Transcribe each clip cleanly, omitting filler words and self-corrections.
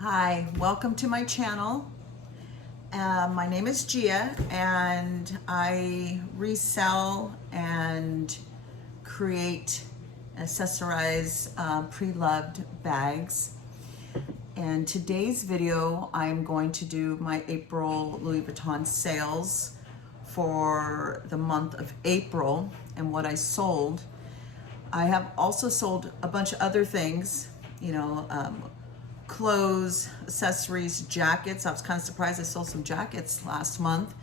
Hi, welcome to my channel. My name is Gia and I resell and create, accessorize pre-loved bags. And today's video, I'm going to do my April Louis Vuitton sales for the month of April and what I sold. I have also sold a bunch of other things, clothes, accessories, jackets. I was kind of surprised I sold some jackets last month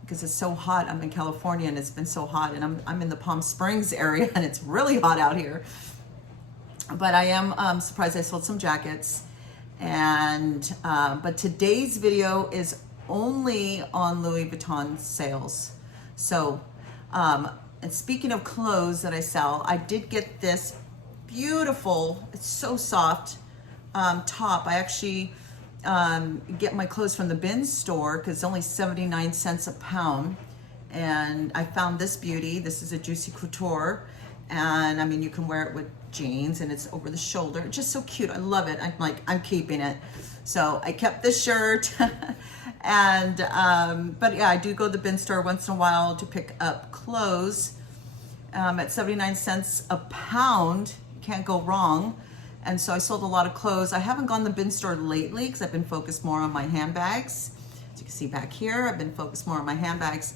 because it's so hot. I'm in California and it's been so hot, and I'm in the Palm Springs area and it's really hot out here. But I am surprised I sold some jackets. And but today's video is only on Louis Vuitton sales. So, and speaking of clothes that I sell, I did get this beautiful, it's so soft, top. I actually get my clothes from the bin store because it's only 79 cents a pound. And I found this beauty. This is a Juicy Couture. And I mean, you can wear it with jeans and it's over the shoulder. It's just so cute. I love it. I'm keeping it. So I kept this shirt. And, but yeah, I do go to the bin store once in a while to pick up clothes at 79 cents a pound. You can't go wrong. And so I sold a lot of clothes. I haven't gone to the bin store lately because I've been focused more on my handbags. As you can see back here, I've been focused more on my handbags.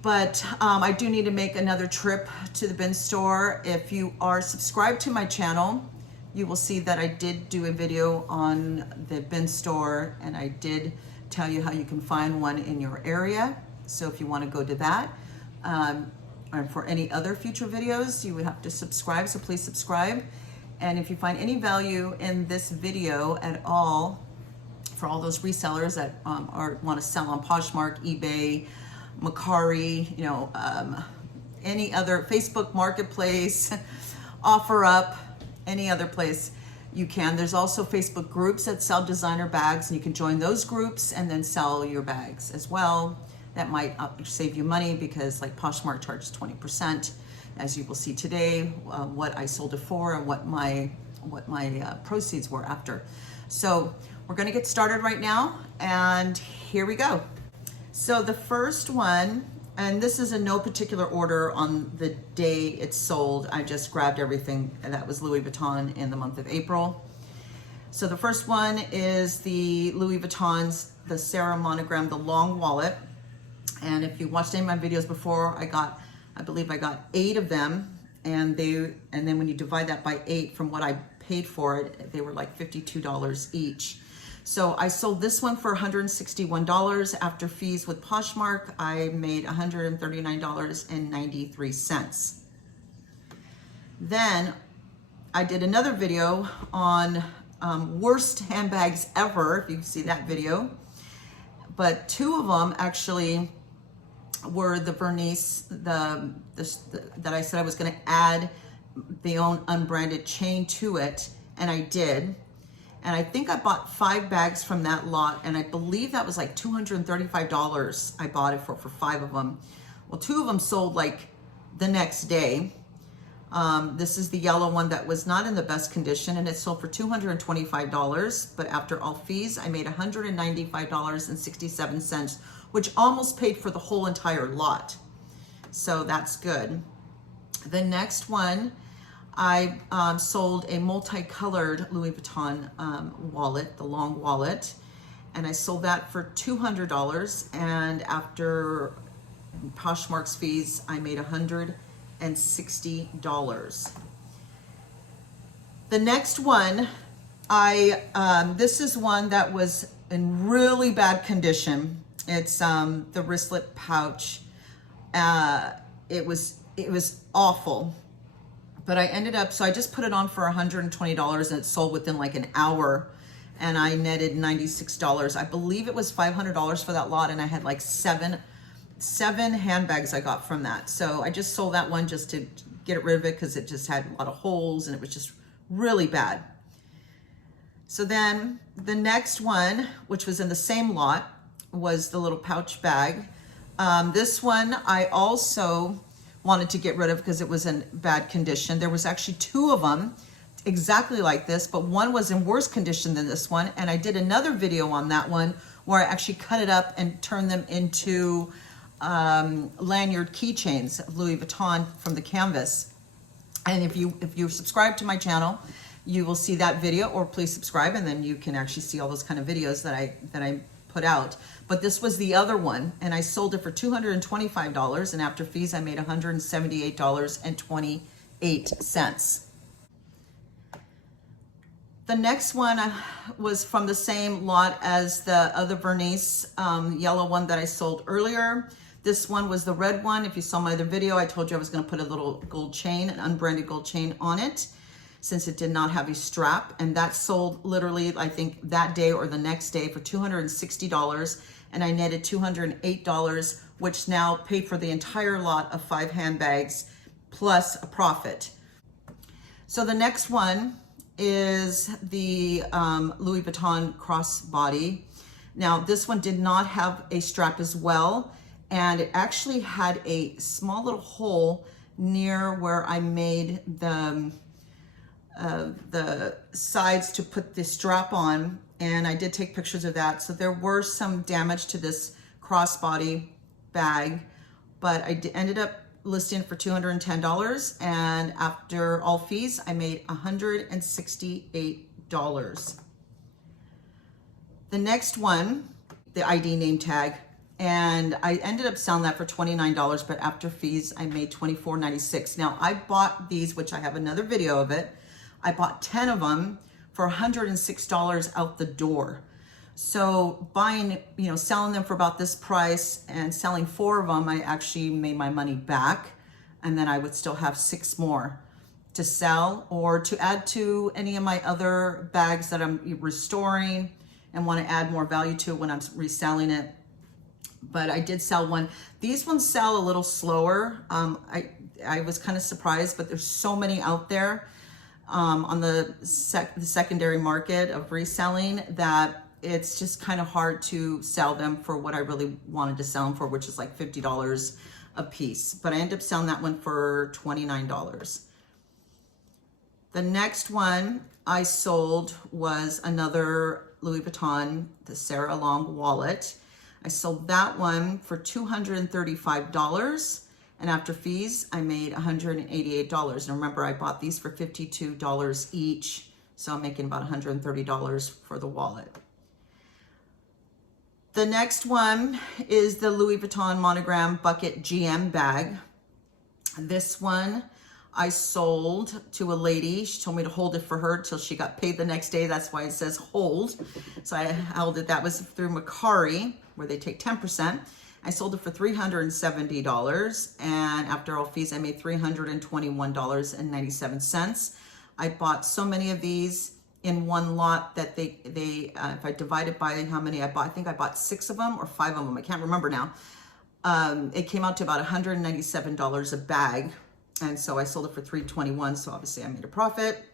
But I do need to make another trip to the bin store. If you are subscribed to my channel, you will see that I did do a video on the bin store, and I did tell you how you can find one in your area. So if you want to go to that, or for any other future videos, you would have to subscribe, so please subscribe. And if you find any value in this video at all, for all those resellers that want to sell on Poshmark, eBay, Mercari, any other Facebook Marketplace, OfferUp, any other place you can. There's also Facebook groups that sell designer bags, and you can join those groups and then sell your bags as well. That might save you money because like Poshmark charges 20%, as you will see today, what I sold it for and what my proceeds were after. So we're gonna get started right now, and here we go. So the first one, and this is in no particular order on the day it's sold. I just grabbed everything, and that was Louis Vuitton in the month of April. So the first one is the Louis Vuitton's, the Sarah Monogram, the long wallet. And if you watched any of my videos before, I believe I got 8 of them, and then when you divide that by 8 from what I paid for it, they were like $52 each. So I sold this one for $161. After fees with Poshmark, I made $139.93. Then I did another video on worst handbags ever, if you see that video. But 2 of them actually were the Vernice, that I said I was gonna add the own unbranded chain to it, and I did. And I think I bought 5 bags from that lot, and I believe that was like $235 I bought it for 5 of them. Well, 2 of them sold like the next day. This is the yellow one that was not in the best condition, and it sold for $225, but after all fees, I made $195.67, which almost paid for the whole entire lot. So that's good. The next one, I sold a multicolored Louis Vuitton wallet, the long wallet, and I sold that for $200, and after Poshmark's fees, I made $160. The next one, this is one that was in really bad condition. It's the Wristlet Pouch. It was awful. But I ended up, so I just put it on for $120, and it sold within like an hour, and I netted $96. I believe it was $500 for that lot, and I had like seven handbags I got from that. So I just sold that one just to get rid of it because it just had a lot of holes and it was just really bad. So then the next one, which was in the same lot, was the little pouch bag. This one I also wanted to get rid of because it was in bad condition. There was actually 2 of them exactly like this, but one was in worse condition than this one. And I did another video on that one where I actually cut it up and turned them into lanyard keychains of Louis Vuitton from the canvas. And if you subscribe to my channel, you will see that video, or please subscribe, and then you can actually see all those kind of videos that I put out. But this was the other one, and I sold it for $225, and after fees I made $178.28. The next one was from the same lot as the other Bernice yellow one that I sold earlier. This one was the red one. If you saw my other video, I told you I was going to put a little gold chain, an unbranded gold chain on it, since it did not have a strap. And that sold literally, I think, that day or the next day for $260. And I netted $208, which now paid for the entire lot of 5 handbags plus a profit. So the next one is the Louis Vuitton crossbody. Now this one did not have a strap as well, and it actually had a small little hole near where I made the sides to put the strap on, and I did take pictures of that. So there were some damage to this crossbody bag, but I ended up listing for $210, and after all fees I made $168. The next one, the ID name tag, and I ended up selling that for $29, but after fees I made $24.96. Now I bought these, which I have another video of it. I bought 10 of them for $106 out the door. So buying, selling them for about this price and selling 4 of them, I actually made my money back. And then I would still have 6 more to sell or to add to any of my other bags that I'm restoring and want to add more value to when I'm reselling it. But I did sell one. These ones sell a little slower. I was kind of surprised, but there's so many out there on the secondary market of reselling that it's just kind of hard to sell them for what I really wanted to sell them for, which is like $50 a piece. But I ended up selling that one for $29. The next one I sold was another Louis Vuitton, the Sarah Long wallet. I sold that one for $235. And after fees, I made $188. And remember, I bought these for $52 each. So I'm making about $130 for the wallet. The next one is the Louis Vuitton Monogram Bucket GM bag. This one I sold to a lady. She told me to hold it for her till she got paid the next day. That's why it says hold. So I held it. That was through Mercari, where they take 10%. I sold it for $370. And after all fees, I made $321.97. I bought so many of these in one lot that they if I divide it by how many I bought, I think I bought 6 of them or 5 of them. I can't remember now. It came out to about $197 a bag. And so I sold it for $321. So obviously I made a profit.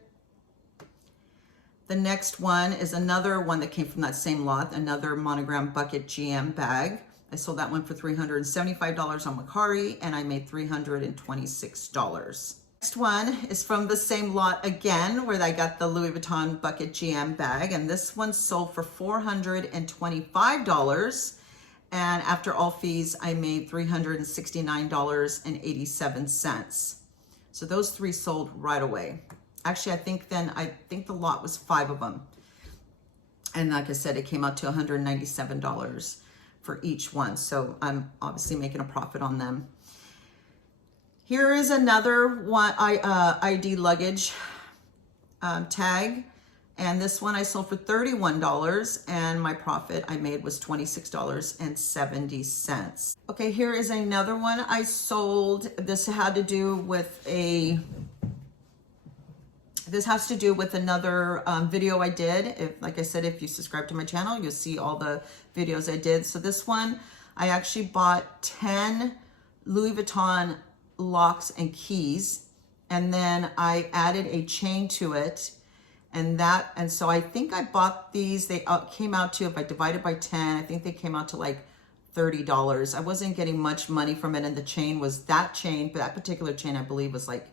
The next one is another one that came from that same lot, another Monogram Bucket GM bag. I sold that one for $375 on Mercari, and I made $326. Next one is from the same lot again, where I got the Louis Vuitton Bucket GM bag, and this one sold for $425. And after all fees, I made $369.87. So those 3 sold right away. Actually, I think the lot was 5 of them. And like I said, it came out to $197 for each one. So I'm obviously making a profit on them. Here is another one, ID luggage tag. And this one I sold for $31, and my profit I made was $26.70. Okay, here is another one I sold. This has to do with another video I did. Like I said, if you subscribe to my channel, you'll see all the videos I did. So this one, I actually bought 10 Louis Vuitton locks and keys, and then I added a chain to it. And so I think I bought these, they came out to, if I divided by 10, I think they came out to like $30. I wasn't getting much money from it, and the chain was that chain, but that particular chain I believe was like,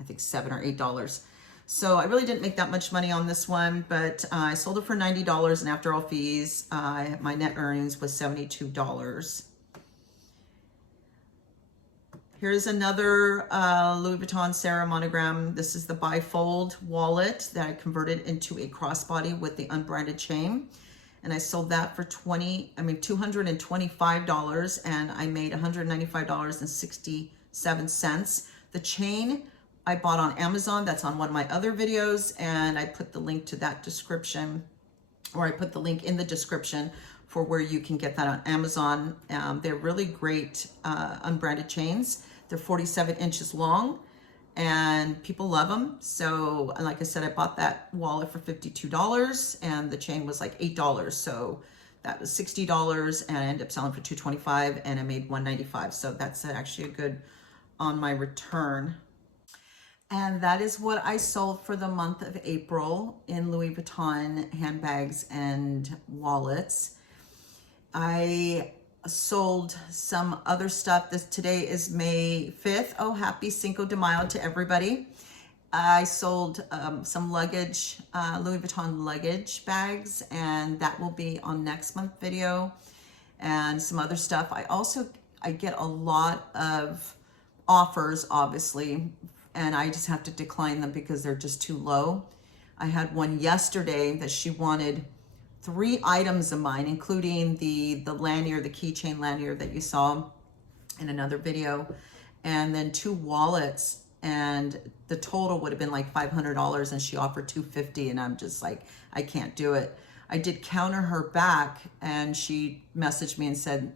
I think $7 or $8. So I really didn't make that much money on this one, but I sold it for $90, and after all fees, my net earnings was $72. Here's another Louis Vuitton Sarah Monogram. This is the bifold wallet that I converted into a crossbody with the unbranded chain. And I sold that for $225, and I made $195.67. The chain I bought on Amazon. That's on one of my other videos, and I put the link to that description, or I put the link in the description for where you can get that on Amazon. They're really great unbranded chains. They're 47 inches long, and people love them. So, like I said, I bought that wallet for $52, and the chain was like $8. So that was $60, and I ended up selling for $225, and I made $195. So that's actually a good on my return. And that is what I sold for the month of April in Louis Vuitton handbags and wallets. I sold some other stuff. Today is May 5th. Oh, happy Cinco de Mayo to everybody. I sold some luggage, Louis Vuitton luggage bags, and that will be on next month's video, and some other stuff. I get a lot of offers, obviously, and I just have to decline them because they're just too low. I had one yesterday that she wanted 3 items of mine, including the lanyard, the keychain lanyard that you saw in another video, and then 2 wallets, and the total would have been like $500, and she offered $250, and I'm just like, I can't do it. I did counter her back, and she messaged me and said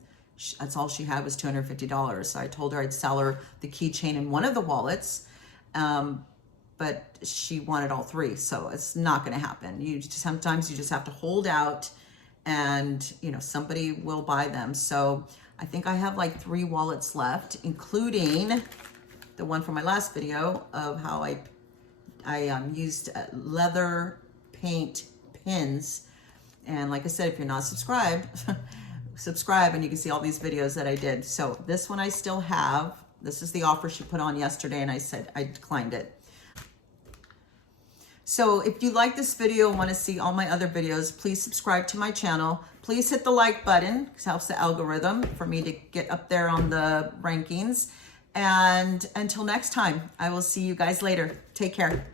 that's all she had was $250. So I told her I'd sell her the keychain in one of the wallets, but she wanted all 3, so it's not going to happen. Sometimes you just have to hold out, and somebody will buy them. So I think I have like 3 wallets left, including the one from my last video of how I used leather paint pins. And like I said, if you're not subscribed, subscribe, and you can see all these videos that I did. So this one I still have. This is the offer she put on yesterday, and I said I declined it. So if you like this video and want to see all my other videos, please subscribe to my channel. Please hit the like button, because it helps the algorithm for me to get up there on the rankings. And until next time, I will see you guys later. Take care.